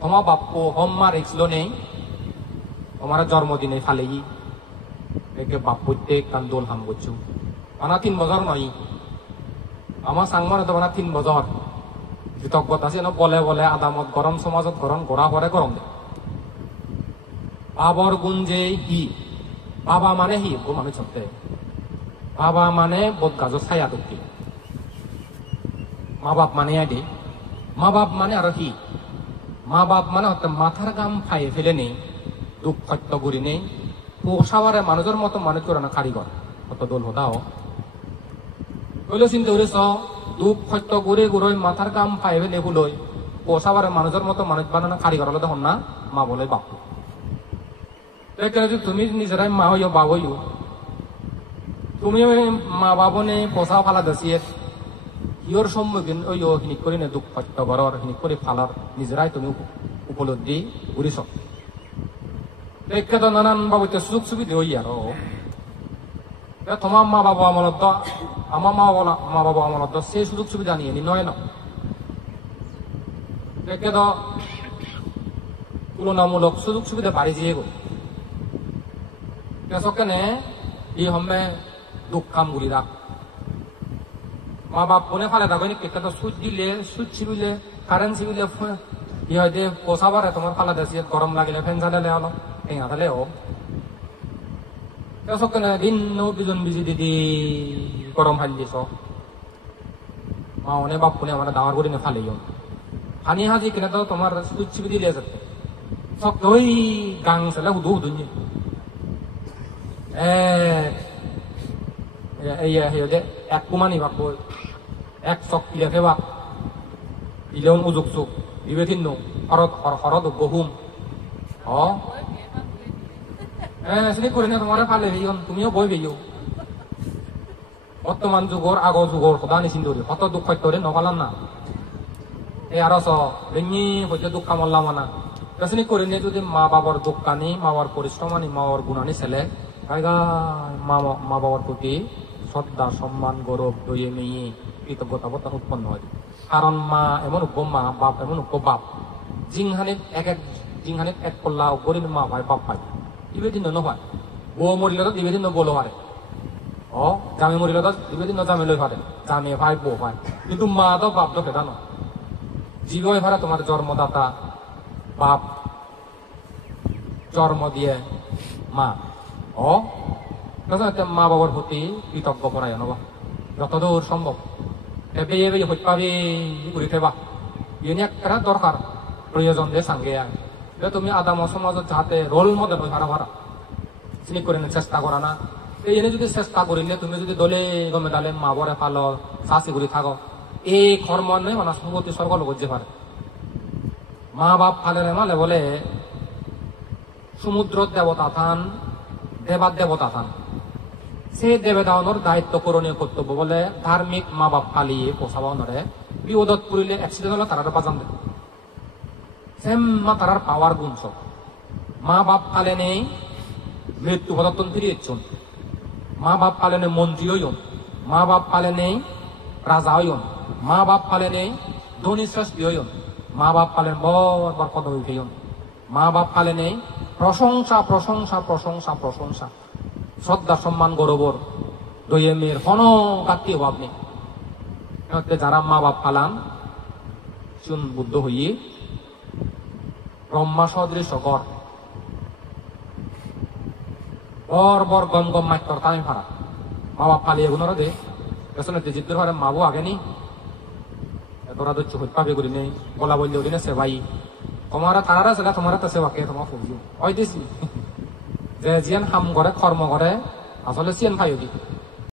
তোমার বাপ্পো হম্মা রিক্সলো নেই তোমার জন্মদিনে ফালেই একে বাপ্পুতে কান্দোল হাম করছু আনা 3 বছর নয় আমার সাংমান তো 3 বছর কৃতজ্ঞতা আছে বলে বলে আদামত গরম সমাজত গরম গড়া পরে গরম দে বাবর গুঞ্জে হি বাবা মানে হি গো মানুষ সত্যি বাবা মানে বোধ গাছ ছায়া দক্ষি মা বাপ মানে আগে মা বাপ মানে আর হি মা বাপ মানে হচ্ছে মাথার গাম ফাইয়ে ফেলে নেই দুঃখ সত্য গুড়ি নেই পোষাবারে মানুষের মতো মানুষ করে না কারিগর কত দোল হতাও বলে চিন্তা করেছ দুঃখ সত্য গুড়ে গুড়োই মাথার গাম ফাইয়ে ফেলে ফুলই পোষাবারে মানুষের মতো মানুষ বানানো কারিগর হলে তখন না মা বলে বাপ তুমি নিজেরাই মা হইও বাপ হইও তুমি মা বাবনে পোষা ফালা দেশিয়ে ইয়র সম্মুখীন ওই হিনিক করি না দুঃখ সত্য ঘর হিনিক করে ফালার নিজেরাই তুমি উপলব্ধি করিস তো নানান বাবুতে সুযোগ সুবিধা হই আর তোমার মা বাবা আমলত আমার মা বাবা আমলত সেই সুযোগ সুবিধা নিয়ে নি নয় না তো তুলনামূলক সুযোগ সুবিধা বাড়ি যেয়ে গো কেনে ই হমে দুঃখ কাম গুলি রাখ মা বাপ বনে ফালে থাকবে কেটে তো সুচ দিলে সুচ ছিবিলে কারেন্ট ছিবিলে ই হয় যে পোষাবারে তোমার ফালা দেশে গরম লাগিলে ফ্যান চালালে হলো টেঙা তাহলে ও কেনে দিন বিজন বিজি দিদি গরম ফাল দিছ মা অনে বাপ বনে আমার দাওয়ার করে ফালে হানি হাজি কেনে তো তোমার সুচ ছিবি দিলে যেতে সব ওই গাং চালে হুদু হুদুন এক কুমানি বাপ এক চক পিলে বাপ ইলেন উজুক চুক ইবে ভিন্ন হরদ হরদ গহুম চিনি করি না তোমার ফালে ভেইন তুমিও বই ভেইও বর্তমান যুগর আগর যুগর সদা নিচিন ধরি কত দুঃখ সত্যরে নকালাম না এই আর বেঙি হইতে দুঃখ কামল্লাম না চিনি করি নে যদি মা বাবার দুঃখ কানি মা বাবার পরিশ্রম আনি মা বাবার গুণানি ছেলে মা বাবার প্রতি শ্রদ্ধা সম্মান গৌরব দইয়ে মেয়ে কৃতজ্ঞতা উৎপন্ন হয় কারণ মা এমন মা বাপ এমন বাপ জিংহানিত এক কল্লা গরিব মা ভাই বাপ ভাই ইবেদিন নহয় বউ মরিলে তো ইবেদিন বলো পারে জামে মরিলে তো ইবেদিন জামে লই পারে জামে ভাই বউ ভাই কিন্তু মা তো বাপ তো ফেদা ন জীবন ভাড়া তোমার জন্মদাতা বাপ জন্ম দিয়ে মা মা বাবার প্রতি কৃতজ্ঞ করাই নবা যতদূর সম্ভব এবে এবে হইপাবি ঘুরি থেবা ইয়ে একটা দরকার প্রয়োজন দিয়ে সাঙ্গে তুমি আদাম সমাজত যাতে রোল মডেল হয়ে ভাড়া ভাড়া চিনি করে চেষ্টা করা না এই এনে যদি চেষ্টা করিলে তুমি যদি দলে গমে দালে মা বরে ফালো চাষি ঘুরি থাকো এই কর্ম নয় মানে সুগতি স্বর্গ লোক যে পারে মা বাপ ফালে মালে বলে সমুদ্র দেবতা থান দেবাদ দেবতা থান সেই দেবতাওয়ানোর দায়িত্ব করণীয় কর্তব্য বলে ধার্মিক মা বাপ পালিয়ে পোষাবানোরে বিপদত পড়িলে অ্যাক্সিডেন্ট হলে তারা বাজান দেয় সেম মা তারার পাওয়ার গুণ সব মা বাপ পালে নেই মৃত্যু পদার্থন ফিরিয়েছুন মা বাপ পালে নেই মন্ত্রী হইন মা বাপ পালে নেই রাজা হইন মা বাপ পালে নেই ধনী শ্রেষ্ঠী হইন মা বাপ পালেন বর বর পদবী হইন মা বাপ পালে নেই প্রশংসা প্রশংসা প্রশংসা প্রশংসা শ্রদ্ধা সম্মান গৌরবর দইয়ে মেয়ের হন কাটতে অভাব নেই যারা মা বাপ পালান শুন বুদ্ধ হইয়ে ব্রহ্মা সদৃশ গড় বর বর গম গম মাইতর তাই ফারা মা বাপ পালিয়ে গুণর দে পেছনে জিদ্দুর ঘরে মাবো আগে নি তোরা তো চোখ পাবে করি নেই বলা বললে ওদিনে সেবাই তোমারা তারা সেটা তোমার তো সেবাকে তোমার ফুলছি ওই দিছি যে জিয়ান হাম করে কর্ম করে আসলে সিয়ান খাই